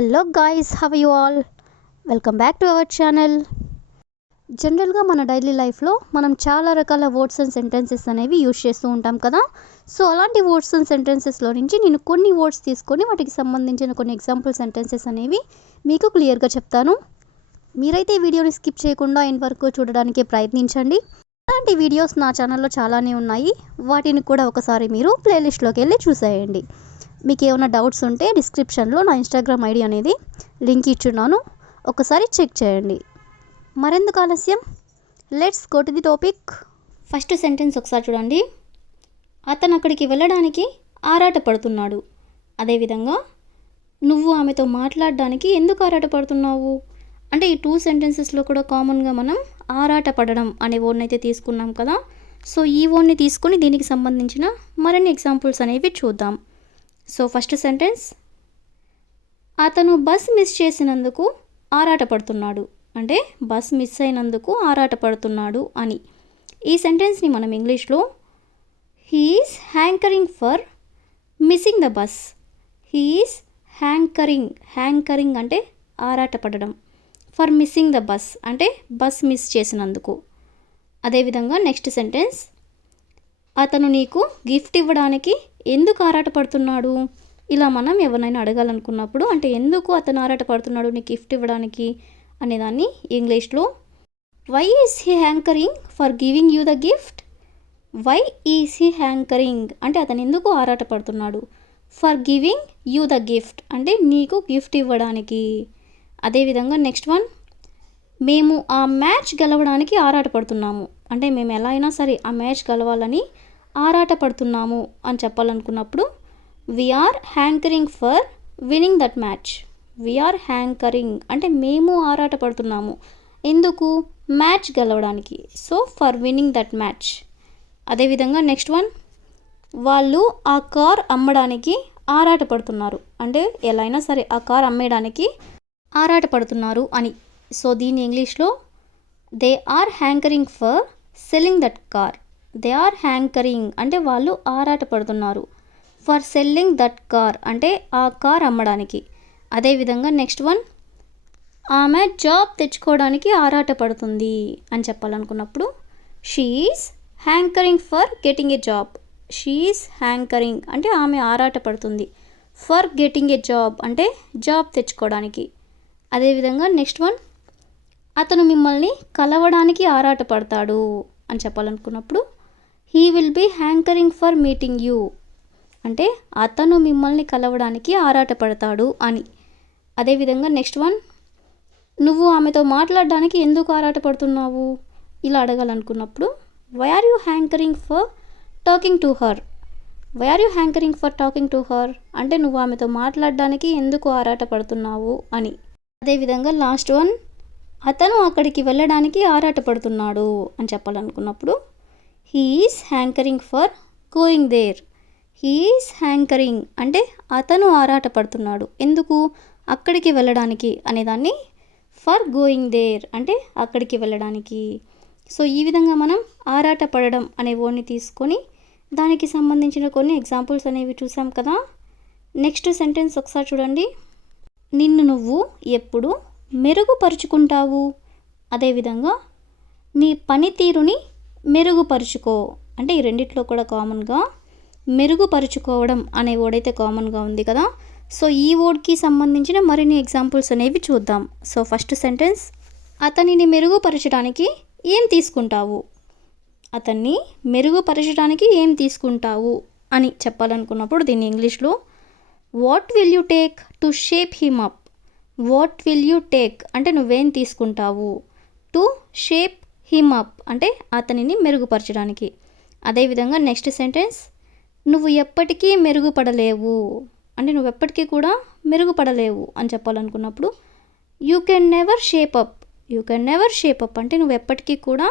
Hello guys, have you all? Welcome back to our channel. జనరల్గా మన daily లైఫ్లో మనం చాలా రకాల వర్డ్స్ అండ్ సెంటెన్సెస్ అనేవి యూజ్ చేస్తూ ఉంటాం కదా. సో అలాంటి వర్డ్స్ అండ్ సెంటెన్సెస్లో నుంచి నేను కొన్ని వర్డ్స్ తీసుకొని వాటికి సంబంధించిన కొన్ని ఎగ్జాంపుల్ సెంటెన్సెస్ అనేవి మీకు క్లియర్గా చెప్తాను. మీరైతే ఈ వీడియోని స్కిప్ చేయకుండా ఎండ్ వరకు చూడడానికి ప్రయత్నించండి. అలాంటి వీడియోస్ నా ఛానల్లో చాలానే ఉన్నాయి, వాటిని కూడా ఒకసారి మీరు ప్లేలిస్ట్లోకి వెళ్ళి చూసేయండి. మీకు ఏమైనా డౌట్స్ ఉంటే డిస్క్రిప్షన్లో నా ఇన్స్టాగ్రామ్ ఐడి అనేది లింక్ ఇచ్చున్నాను, ఒకసారి చెక్ చేయండి. మరెందుకు ఆలస్యం, let's go to the topic. First sentence ఒకసారి చూడండి. అతను అక్కడికి వెళ్ళడానికి ఆరాటపడుతున్నాడు. అదేవిధంగా నువ్వు ఆమెతో మాట్లాడడానికి ఎందుకు ఆరాటపడుతున్నావు అంటే ఈ టూ సెంటెన్సెస్లో కూడా కామన్గా మనం ఆరాటపడడం అనే వర్డ్ని అయితే తీసుకున్నాం కదా. సో ఈ వర్డ్ని తీసుకొని దీనికి సంబంధించిన మరిన్ని ఎగ్జాంపుల్స్ అనేవి చూద్దాం. సో ఫస్ట్ సెంటెన్స్, అతను బస్ మిస్ చేసినందుకు ఆరాటపడుతున్నాడు అంటే బస్ మిస్ అయినందుకు ఆరాటపడుతున్నాడు అని. ఈ సెంటెన్స్ని మనం ఇంగ్లీష్లో he is hankering for missing the bus. He is hankering అంటే ఆరాటపడడం, ఫర్ మిస్సింగ్ ద బస్ అంటే బస్ మిస్ చేసినందుకు. అదేవిధంగా నెక్స్ట్ సెంటెన్స్, అతను నీకు గిఫ్ట్ ఇవ్వడానికి ఎందుకు ఆరాటపడుతున్నాడు. ఇలా మనం ఎవరినైనా అడగాలనుకున్నప్పుడు అంటే ఎందుకు అతను ఆరాటపడుతున్నాడు నీకు గిఫ్ట్ ఇవ్వడానికి అనేదాన్ని ఇంగ్లీష్లో why is he hankering for giving you the gift. Why is he hankering అంటే అతను ఎందుకు ఆరాటపడుతున్నాడు, for giving you the gift అంటే నీకు గిఫ్ట్ ఇవ్వడానికి. అదేవిధంగా నెక్స్ట్ వన్, మేము ఆ మ్యాచ్ గెలవడానికి ఆరాటపడుతున్నాము అంటే మేము ఎలా అయినా సరే ఆ మ్యాచ్ గెలవాలని ఆరాటపడుతున్నాము అని చెప్పాలనుకున్నప్పుడు we are hankering for winning that match. We are hankering అంటే మేము ఆరాటపడుతున్నాము ఎందుకు, మ్యాచ్ గెలవడానికి, so for winning that match. అదేవిధంగా నెక్స్ట్ వన్, వాళ్ళు ఆ కార్ అమ్మడానికి ఆరాటపడుతున్నారు అంటే ఎలా అయినా సరే ఆ కార్ అమ్మేయడానికి ఆరాటపడుతున్నారు అని. సో దీన్ని ఇంగ్లీష్లో they are hankering for selling that car. They are hankering అంటే వాళ్ళు ఆరాటపడుతున్నారు, ఫర్ సెల్లింగ్ దట్ కార్ అంటే ఆ కార్ అమ్మడానికి. అదేవిధంగా నెక్స్ట్ వన్, ఆమె జాబ్ తెచ్చుకోవడానికి ఆరాటపడుతుంది అని చెప్పాలనుకున్నప్పుడు she is hankering for getting a job. She is hankering అంటే ఆమె ఆరాటపడుతుంది, ఫర్ గెటింగ్ ఏ జాబ్ అంటే జాబ్ తెచ్చుకోవడానికి. అదేవిధంగా నెక్స్ట్ వన్, అతను మిమ్మల్ని కలవడానికి ఆరాటపడతాడు అని చెప్పాలనుకున్నప్పుడు he will be hankering for meeting you అంటే అతను మిమ్మల్ని కలవడానికి ఆరాటపడతాడు అని. అదేవిధంగా నెక్స్ట్ వన్, నువ్వు ఆమెతో మాట్లాడడానికి ఎందుకు ఆరాటపడుతున్నావు ఇలా అడగాలనుకున్నప్పుడు why are you hankering for talking to her. Why are you hankering for talking to her అంటే నువ్వు ఆమెతో మాట్లాడడానికి ఎందుకు ఆరాటపడుతున్నావు అని. అదేవిధంగా లాస్ట్ వన్, అతను అక్కడికి వెళ్ళడానికి ఆరాటపడుతున్నాడు అని చెప్పాలనుకున్నప్పుడు he is hankering for going there. He is hankering అంటే అతను ఆరాటపడుతున్నాడు ఎందుకు, అక్కడికి వెళ్ళడానికి అనేదాన్ని ఫర్ గోయింగ్ దేర్ అంటే అక్కడికి వెళ్ళడానికి. సో ఈ విధంగా మనం ఆరాటపడడం అనే వర్డ్ని తీసుకొని దానికి సంబంధించిన కొన్ని ఎగ్జాంపుల్స్ అనేవి చూసాం కదా. నెక్స్ట్ సెంటెన్స్ ఒకసారి చూడండి. నిన్ను నువ్వు ఎప్పుడు మెరుగుపరుచుకుంటావు. అదేవిధంగా నీ పనితీరుని మెరుగుపరుచుకో అంటే ఈ రెండిట్లో కూడా కామన్గా మెరుగుపరుచుకోవడం అనే వర్డ్ అయితే కామన్గా ఉంది కదా. సో ఈ వర్డ్కి సంబంధించిన మరిన్ని ఎగ్జాంపుల్స్ అనేవి చూద్దాం. సో ఫస్ట్ సెంటెన్స్, అతనిని మెరుగుపరచడానికి ఏం తీసుకుంటావు. అతన్ని మెరుగుపరచడానికి ఏం తీసుకుంటావు అని చెప్పాలనుకున్నప్పుడు దీన్ని ఇంగ్లీష్లో what will you take to shape him up. What will you take అంటే నువ్వేం తీసుకుంటావు, టు షేప్ హిమ్ అప్ అంటే అతనిని మెరుగుపరచడానికి. అదేవిధంగా నెక్స్ట్ సెంటెన్స్, నువ్వు ఎప్పటికీ మెరుగుపడలేవు అంటే నువ్వు ఎప్పటికీ కూడా మెరుగుపడలేవు అని చెప్పాలనుకున్నప్పుడు you can never shape up. You can never shape up అంటే నువ్వు ఎప్పటికీ కూడా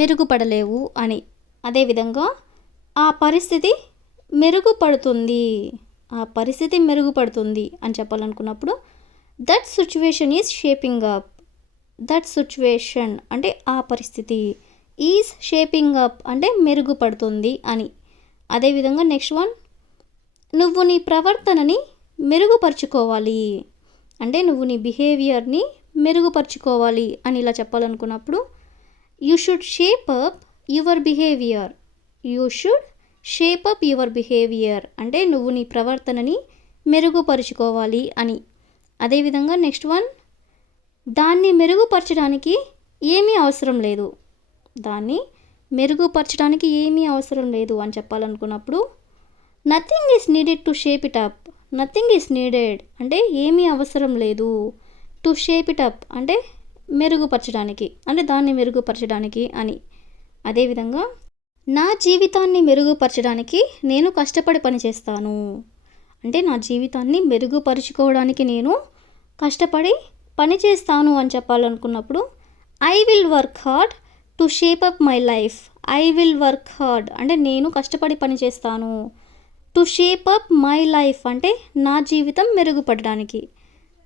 మెరుగుపడలేవు అని. అదేవిధంగా ఆ పరిస్థితి మెరుగుపడుతుంది. ఆ పరిస్థితి మెరుగుపడుతుంది అని చెప్పాలనుకున్నప్పుడు that situation is shaping up. That situation అంటే ఆ పరిస్థితి, ఈజ్ షేపింగ్ అప్ అంటే మెరుగుపడుతుంది అని. అదేవిధంగా నెక్స్ట్ వన్, నువ్వు నీ ప్రవర్తనని మెరుగుపరుచుకోవాలి. అంటే నువ్వు నీ బిహేవియర్ని మెరుగుపరుచుకోవాలి అని ఇలా చెప్పాలనుకున్నప్పుడు you should shape up your behaviour. You should shape up your behaviour అంటే నువ్వు నీ ప్రవర్తనని మెరుగుపరుచుకోవాలి అని. అదేవిధంగా నెక్స్ట్ వన్, దాన్ని మెరుగుపరచడానికి ఏమీ అవసరం లేదు. దాన్ని మెరుగుపరచడానికి ఏమీ అవసరం లేదు అని చెప్పాలనుకున్నప్పుడు nothing is needed to shape it up. Nothing is needed అంటే ఏమీ అవసరం లేదు. టు షేప్ ఇట్ అప్ అంటే మెరుగుపరచడానికి, అంటే దాన్ని మెరుగుపరచడానికి అని. అదేవిధంగా నా జీవితాన్ని మెరుగుపరచడానికి నేను కష్టపడి పనిచేస్తాను. అంటే నా జీవితాన్ని మెరుగుపరుచుకోవడానికి నేను కష్టపడి పనిచేస్తాను అని చెప్పాలనుకున్నప్పుడు I will work hard to shape up my life. I will work hard అంటే నేను కష్టపడి పనిచేస్తాను. To shape up my life అంటే నా జీవితం మెరుగుపడడానికి.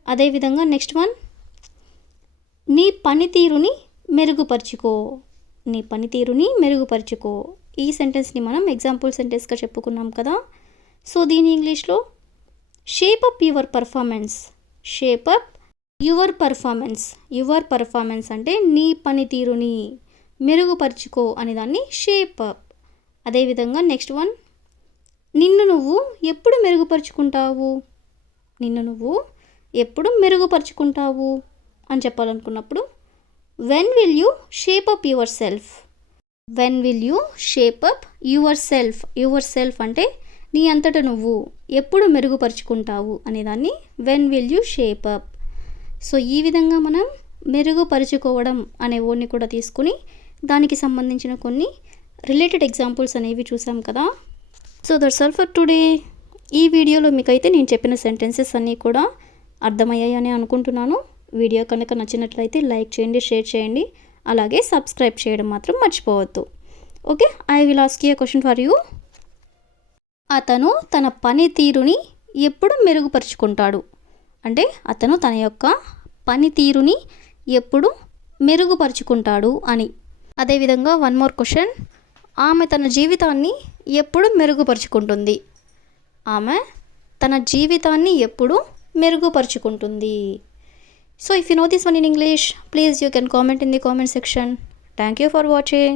అదేవిధంగా నెక్స్ట్ వన్, నీ పనితీరుని మెరుగుపరుచుకో. నీ పనితీరుని మెరుగుపరుచుకో. ఈ సెంటెన్స్ని మనం ఎగ్జాంపుల్ సెంటెన్స్గా చెప్పుకున్నాం కదా. సో దీని ఇంగ్లీష్లో shape up your performance. Shape up your performance. Your performance అంటే నీ పనితీరుని మెరుగుపరుచుకో అని దాన్ని షేప్ అప్. అదేవిధంగా నెక్స్ట్ వన్, నిన్ను నువ్వు ఎప్పుడు మెరుగుపరుచుకుంటావు. నిన్ను నువ్వు ఎప్పుడు మెరుగుపరుచుకుంటావు అని చెప్పాలనుకున్నప్పుడు when will you shape up yourself. When will you shape up yourself. Yourself అంటే నీ అంతటా నువ్వు ఎప్పుడు మెరుగుపరుచుకుంటావు అనేదాన్ని when will you shape up. So ఈ విధంగా మనం మెరుగుపరుచుకోవడం అనే వర్డ్ని కూడా తీసుకుని దానికి సంబంధించిన కొన్ని రిలేటెడ్ ఎగ్జాంపుల్స్ అనేవి చూసాం కదా. So that's all for today. ఈ వీడియోలో మీకైతే నేను చెప్పిన సెంటెన్సెస్ అన్నీ కూడా అర్థమయ్యాయని అనుకుంటున్నాను. వీడియో కనుక నచ్చినట్లయితే లైక్ చేయండి, షేర్ చేయండి, అలాగే సబ్స్క్రైబ్ చేయడం మాత్రం మర్చిపోవద్దు. Okay, I will ask you question for you. అతను తన పనితీరుని ఎప్పుడు మెరుగుపరుచుకుంటాడు. అంటే అతను తన యొక్క పనితీరుని ఎప్పుడు మెరుగుపరుచుకుంటాడు అని. అదేవిధంగా వన్ మోర్ క్వశ్చన్, ఆమె తన జీవితాన్ని ఎప్పుడు మెరుగుపరుచుకుంటుంది. ఆమె తన జీవితాన్ని ఎప్పుడు మెరుగుపరుచుకుంటుంది. So if you know this one in English, please you can comment in the comment section. Thank you for watching.